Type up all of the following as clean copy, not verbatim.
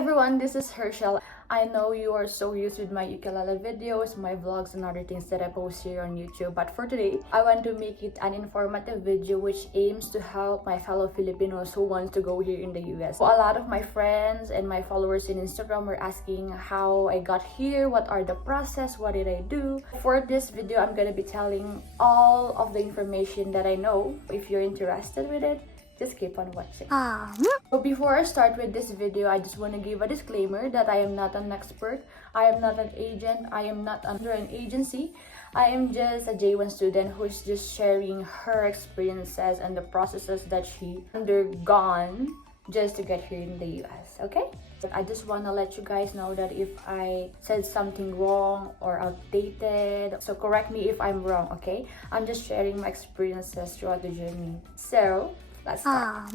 everyone, this is Herschel. I know you are so used with my ukulele videos, my vlogs, and other things that I post here on YouTube. But for today, I want to make it an informative video which aims to help my fellow Filipinos who want to go here in the US. So a lot of my friends and my followers in Instagram were asking how I got here, what are the process, what did I do. For this video, I'm gonna be telling all of the information that I know. If you're interested with it, just keep on watching. So before I start with this video, I just want to give a disclaimer that I am not an expert, I am not an agent, I am not under an agency. I am just a J1 student who's just sharing her experiences and the processes that she undergone just to get here in the US, okay? But I just want to let you guys know that if I said something wrong or outdated, so correct me if I'm wrong, okay? I'm just sharing my experiences throughout the journey. So let's start.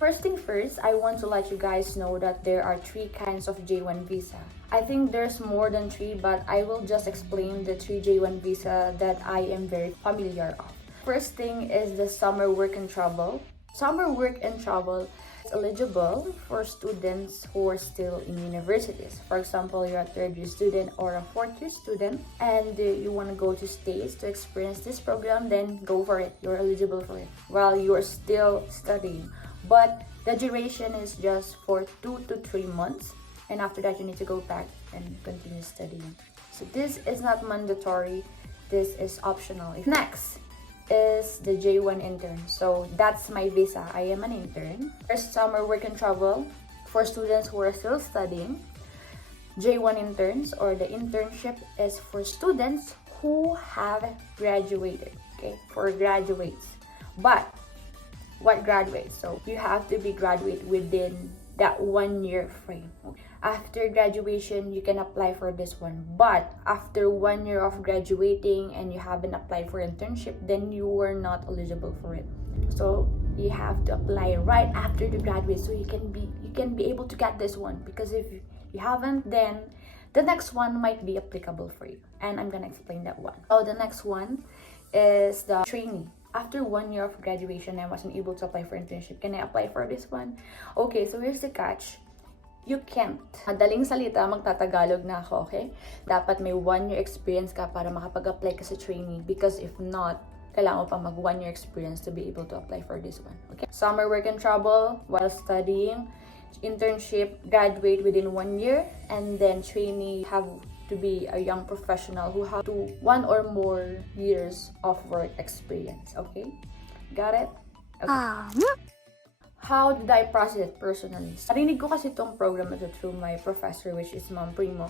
First thing first, I want to let you guys know that there are 3 kinds of J1 visa. I think there's more than 3, but I will just explain the 3 J1 visa that I am very familiar of. First thing is the summer work and travel. Summer work and travel is eligible for students who are still in universities. For example, you're a 3rd year student or a 4th year student and you want to go to States to experience this program, then go for it. You're eligible for it while you're still studying. But the duration is just for 2 to 3 months, and after that you need to go back and continue studying. So this is not mandatory, this is optional. Next is the J1 intern. So that's my visa. I am an intern. There's summer work and travel for students who are still studying. J1 interns, or the internship, is for students who have graduated, okay, for graduates. But what graduates? So you have to be graduate within that 1 year frame. After graduation, you can apply for this one. But after 1 year of graduating and you haven't applied for internship, then you were not eligible for it. So you have to apply right after the graduate, so you can be able to get this one. Because if you haven't, then the next one might be applicable for you. And I'm gonna explain that one. So the next one is the trainee. After 1 year of graduation, I wasn't able to apply for internship. Can I apply for this one? Okay, so here's the catch. You can't. Madaling salita, magtatagalog na ako, okay? Dapat may 1 year experience ka para makapag-apply ka sa trainee. Because if not, kailangan mo pa mag 1 year experience to be able to apply for this one, okay? Summer work and travel while studying. Internship, graduate within 1 year. And then trainee, have to be a young professional who have 1 or more years of work experience. Okay? Got it? Okay. How did I process it personally? Narinig ko kasi itong program ito through my professor, which is Ma'am Primo.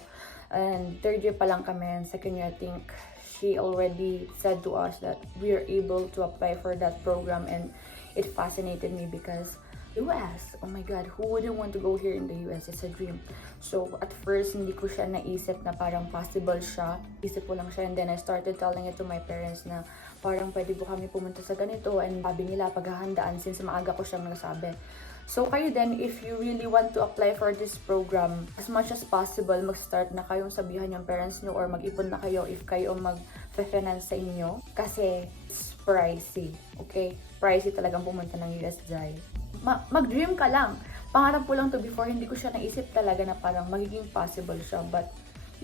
And 3rd year pa lang kami, and 2nd year, I think she already said to us that we are able to apply for that program, and it fascinated me because US, oh my God, who wouldn't want to go here in the US? It's a dream. So at first, hindi ko siya naisip na parang possible siya. Isip ko lang siya, and then I started telling it to my parents na parang pwede po kami pumunta sa ganito, and sabi nila paghahandaan since maaga ko siyang nagsabi. So kayo din, if you really want to apply for this program, as much as possible, mag-start na kayong sabihan yung parents nyo or mag-ipon na kayo if kayo mag-finance sa inyo. Kasi it's pricey, okay? Pricey talagang pumunta ng US dahil. Mag-dream ka lang. Pangarap ko lang to before, hindi ko siya naisip talaga na parang magiging possible siya. But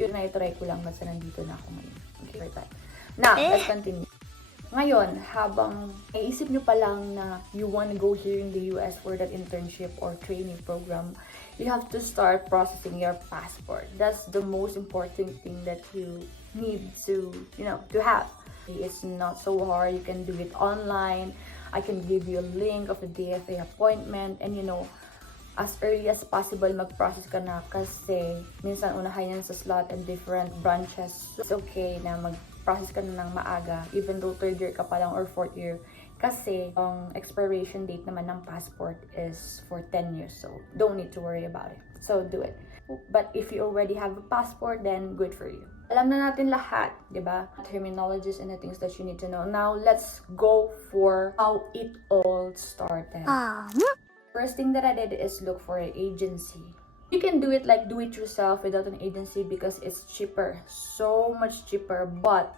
yun, na-try ko lang kasi nandito na ako ngayon. Okay, for that. Now, let's continue. Ngayon, habang naisip nyo pa lang na you want to go here in the US for that internship or training program, you have to start processing your passport. That's the most important thing that you need to, to have. It's not so hard. You can do it online. I can give you a link of a DFA appointment, and as early as possible mag-process ka na kasi minsan unahan yan sa slot and different branches. It's okay na mag-process ka na ng maaga even though 3rd year ka pa lang or 4th year kasi ang expiration date naman ng passport is for 10 years, so don't need to worry about it. So do it. But if you already have a passport, then good for you. Alam na natin lahat, di ba? Terminologies and the things that you need to know. Now, let's go for how it all started. First thing that I did is look for an agency. You can do it like do it yourself without an agency because it's cheaper. So much cheaper. But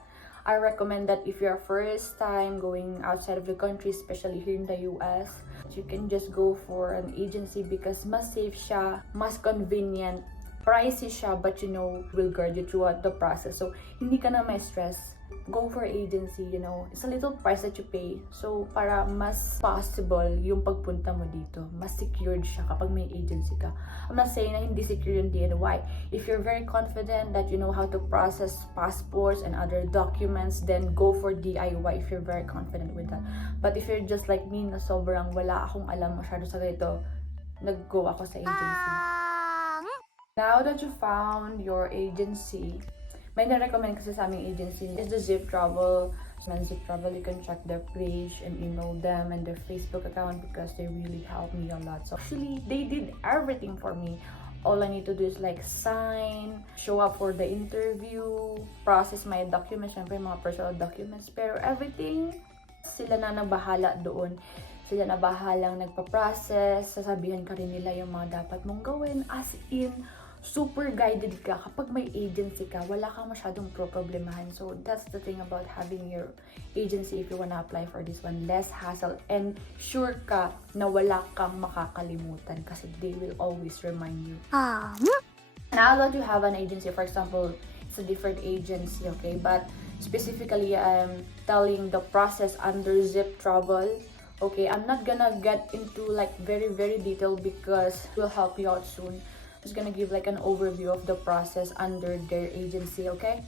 I recommend that if you're first time going outside of the country, especially here in the US, You can just go for an agency because mas safe siya, mas convenient, pricey siya, but you know, will guide you throughout the process. So, hindi ka na may stress. Go for agency, you know. It's a little price that you pay. So, para mas possible yung pagpunta mo dito. Mas secured siya kapag may agency ka. I'm not saying na hindi secure yung DIY. If you're very confident that you know how to process passports and other documents, then go for DIY if you're very confident with that. But if you're just like me na sobrang wala akong alam masyado sa ganito, nag-go ako sa agency. Now that you found your agency, may na-recommend kasi sa aming agency is the Zip Travel. So, Zip Travel, you can check their page and email them and their Facebook account because they really helped me a lot. So actually, they did everything for me. All I need to do is like sign, show up for the interview, process my documents, syempre mga personal documents, pero everything, sila na nagbahala doon. Sila na bahalang nagpa-process, sasabihan ka rin nila yung mga dapat mong gawin, as in, super guided ka. Kapag may agency ka, wala kang masyadong problemahan. So, that's the thing about having your agency if you wanna apply for this one. Less hassle and sure ka na wala kang makakalimutan kasi they will always remind you. Now that you have an agency, for example, it's a different agency, okay? But specifically, I'm telling the process under Zip Travel. Okay, I'm not gonna get into like very detailed because it will help you out soon. Just gonna give like an overview of the process under their agency, okay?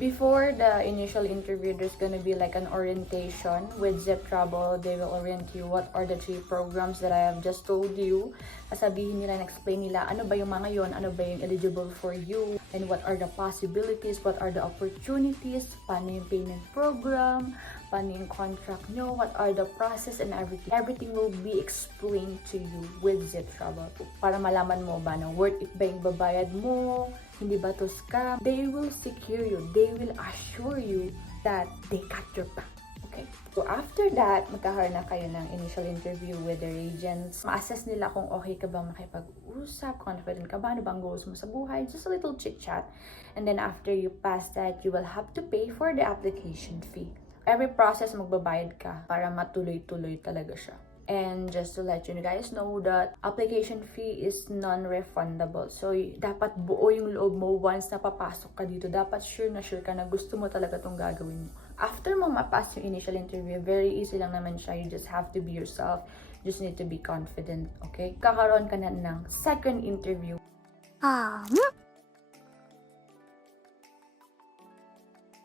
Before the initial interview, there's gonna be like an orientation with Zip Travel. They will orient you what are the 3 programs that I have just told you. Sasabihin nila and explain nila ano ba yung mga yon, ano ba yung eligible for you, and what are the possibilities, what are the opportunities, paano yung payment program, paano yung contract nyo, what are the process and everything. Everything will be explained to you with Zip Travel. Para malaman mo ba na worth it ba yung babayad mo, hindi ba to scam. They will secure you. They will assure you that they got your back. Okay? So after that, magkakaroon na kayo ng initial interview with their agents. Ma-assess nila kung okay ka ba makipag-usap, confident ka ba, ano bang goals mo sa buhay, just a little chit-chat. And then after you pass that, you will have to pay for the application fee. Every process magbabayad ka para matuloy-tuloy talaga siya. And just to let you guys know that application fee is non-refundable. So, dapat buo yung loob mo once na papasok ka dito. Dapat sure ka na gusto mo talaga itong gagawin mo. After mo mapass yung initial interview, very easy lang naman siya. You just have to be yourself. You just need to be confident, okay? Kakaroon ka na ng second interview.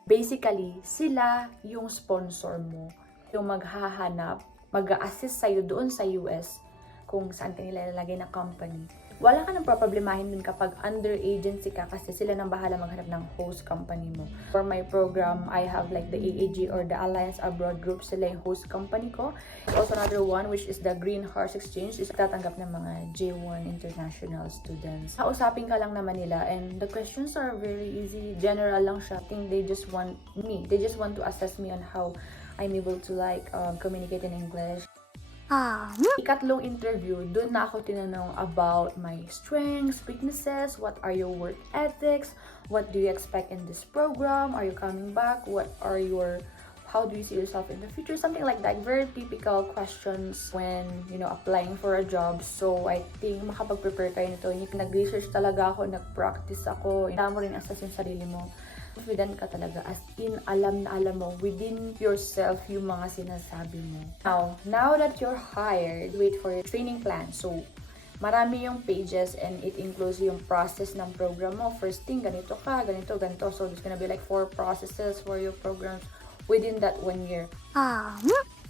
Basically, sila yung sponsor mo. Yung maghahanap, mag-a-assist sa'yo doon sa US kung saan ka nila ilalagay na company. Wala ka nang problemahin dun kapag under agency ka kasi sila nang bahala maghanap ng host company mo. For my program, I have like the AAG or the Alliance Abroad Group. Sila yung host company ko. Also another one which is the Green Horse Exchange is tatanggap ng mga J1 international students. Kausapin ka lang naman nila and the questions are very easy. General lang siya. I think they just want me. They just want to assess me on how I'm able to like communicate in English. Ikatlong interview, doon na ako tinanong about my strengths, weaknesses, what are your work ethics, what do you expect in this program, are you coming back, how do you see yourself in the future, something like that. Very typical questions when, applying for a job. So, I think makapag-prepare kayo nito. Nag-research talaga ako, nag-practice ako. Kailangan mo rin assess yung sarili mo. Confident ka talaga, as in alam mo within yourself yung mga sinasabi mo. Now that you're hired, wait for your training plan. So, marami yung pages and it includes yung process ng program mo. First thing, ganito ka, ganito. So, there's gonna be like 4 processes for your programs within that 1 year.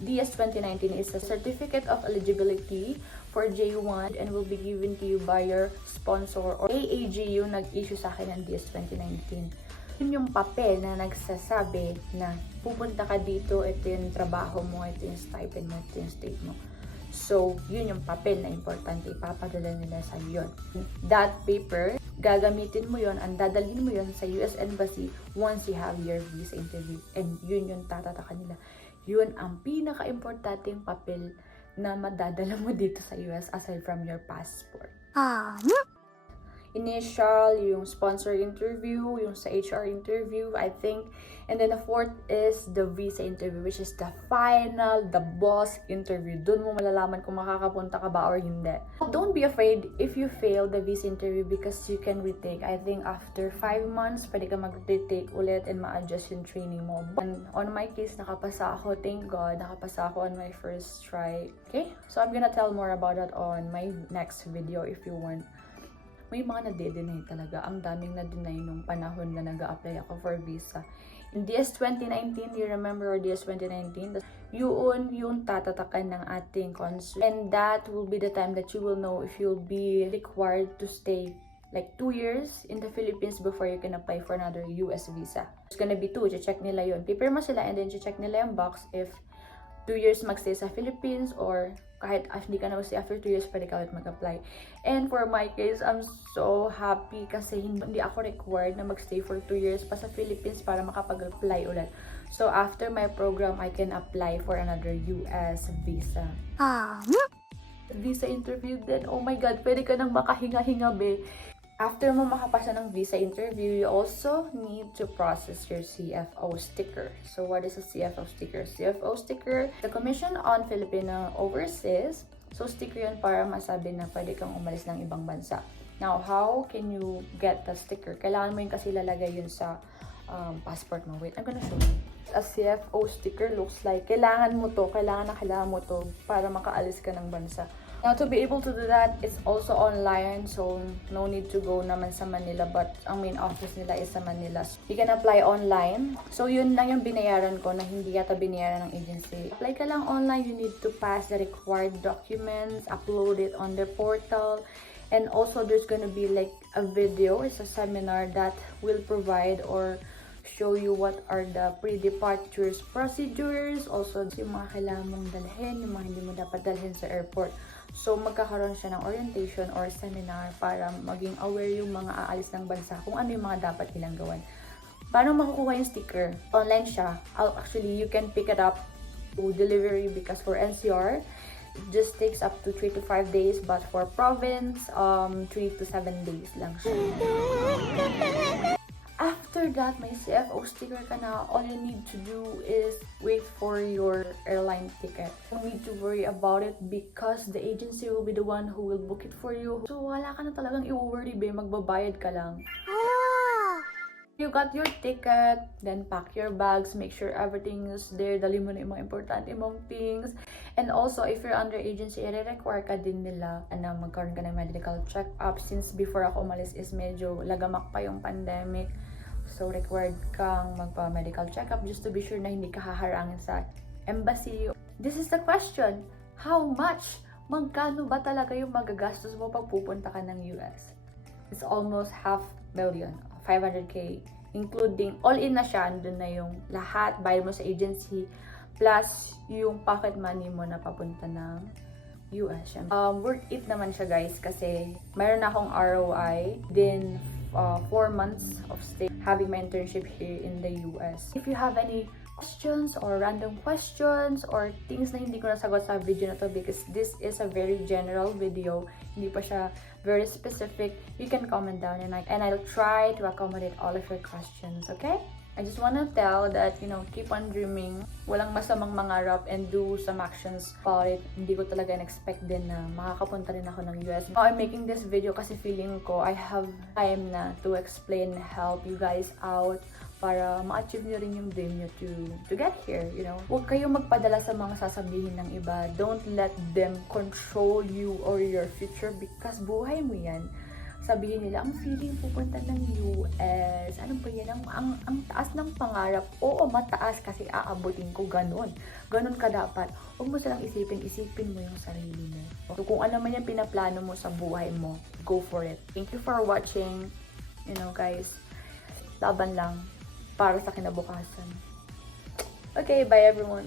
DS 2019 is a certificate of eligibility for J1 and will be given to you by your sponsor or AAG yung nag-issue sa akin ng DS 2019. Yun yung papel na nagsasabi na pupunta ka dito, ito yung trabaho mo, ito yung stipend mo, ito yung state mo. So, yun yung papel na importante, ipapadala nila sa yun. That paper, gagamitin mo yun, ang dadalhin mo yun sa US Embassy once you have your visa interview. And yun yung tatataka nila. Yun ang pinaka-importanteng papel na madadala mo dito sa US aside from your passport. initial, yung sponsor interview, yung sa HR interview, I think. And then the fourth is the visa interview, which is the final, the boss interview. Doon mo malalaman kung makakapunta ka ba or hindi. Don't be afraid if you fail the visa interview because you can retake. I think after 5 months, pwede ka mag-retake ulit and ma-adjust yung training mo. And on my case, nakapasa ako. Thank God, nakapasa ako on my first try. Okay? So I'm gonna tell more about that on my next video if you want. May mga na-deny talaga. Ang daming na-deny nung panahon na nag-a-apply ako for visa. In DS 2019, you remember or DS 2019, yun yung tatatakan ng ating consul. And that will be the time that you will know if you'll be required to stay like 2 years in the Philippines before you can apply for another US visa. It's gonna be 2. Check nila yun. Paper mo sila and then check nila yung box if 2 years magstay sa Philippines or kahit hindi ka na magstay after 2 years, pwede ka ulit mag-apply. And for my case, I'm so happy kasi hindi ako required na magstay for 2 years pa sa Philippines para makapag-apply ulit. So after my program, I can apply for another US visa. Visa interview din, oh my God, pwede ka nang makahinga-hinga, be. After mo makapasa ng visa interview, you also need to process your CFO sticker. So what is a CFO sticker? CFO sticker, the Commission on Filipino Overseas. So sticker yun para masabi na pwede kang umalis ng ibang bansa. Now, how can you get the sticker? Kailangan mo yun kasi lalagay yun sa passport mo. Wait, I'm gonna show you. A CFO sticker looks like, kailangan mo to para makaalis ka ng bansa. Now, to be able to do that, it's also online, so no need to go naman sa Manila, but ang main office nila is sa Manila. So, you can apply online. So, yun lang yung binayaran ko na hindi yata binayaran ng agency. Apply ka lang online, you need to pass the required documents, upload it on their portal, and also there's gonna be like a video, it's a seminar that will provide or show you what are the pre-departures procedures, also yung mga kailangan mong dalhin, yung mga hindi mo dapat dalhin sa airport. So, magkakaroon siya ng orientation or seminar para maging aware yung mga aalis ng bansa kung ano yung mga dapat nilang gawin. Paano makukuha yung sticker? Online siya. Actually, you can pick it up to delivery because for NCR, it just takes up to 3 to 5 days, but for province, 3 to 7 days lang siya. After that, may CFO sticker ka na, all you need to do is wait for your airline ticket. You don't need to worry about it because the agency will be the one who will book it for you. So, wala ka na talagang i-worry, be. Magbabayad ka lang. You got your ticket, then pack your bags, make sure everything is there, dali mo na yung mga importante mong things. And also, if you're under agency, i-require ka din nila na magkaroon ka ng medical check-up since before ako umalis is medyo lagamak pa yung pandemic. So, required kang magpa-medical check-up just to be sure na hindi ka haharangin sa embassy. This is the question. How much? Magkano ba talaga yung magagastos mo pag pupunta ka ng US? It's almost $500,000, 500K. Including, all-in na siya. Andun na yung lahat, bayad mo sa agency, plus yung pocket money mo na papunta ng US. Worth it naman siya, guys, kasi mayroon akong ROI, then 4 months of stay having my internship here in the US. If you have any questions or random questions or things na hindi ko nasagot sa video na to because this is a very general video, hindi pa siya very specific, you can comment down and I'll try to accommodate all of your questions, okay? I just wanna tell that, keep on dreaming. Walang masamang mangarap and do some actions about it. Hindi ko talaga in-expect din na makakapunta rin ako ng US. Now, I'm making this video kasi feeling ko I have time na to explain, help you guys out para ma-achieve nyo rin yung dream nyo to get here, Huwag kayong magpadala sa mga sasabihin ng iba. Don't let them control you or your future because buhay mo yan. Sabihin nila, ang feeling pupunta ng US, ano ba yan, ang taas ng pangarap. Oo, mataas kasi aabutin ko, ganun ka dapat. Huwag mo silang isipin mo yung sarili mo. So, kung ano man yung pinaplano mo sa buhay mo, go for it. Thank you for watching. Guys, laban lang para sa kinabukasan. Okay, bye everyone.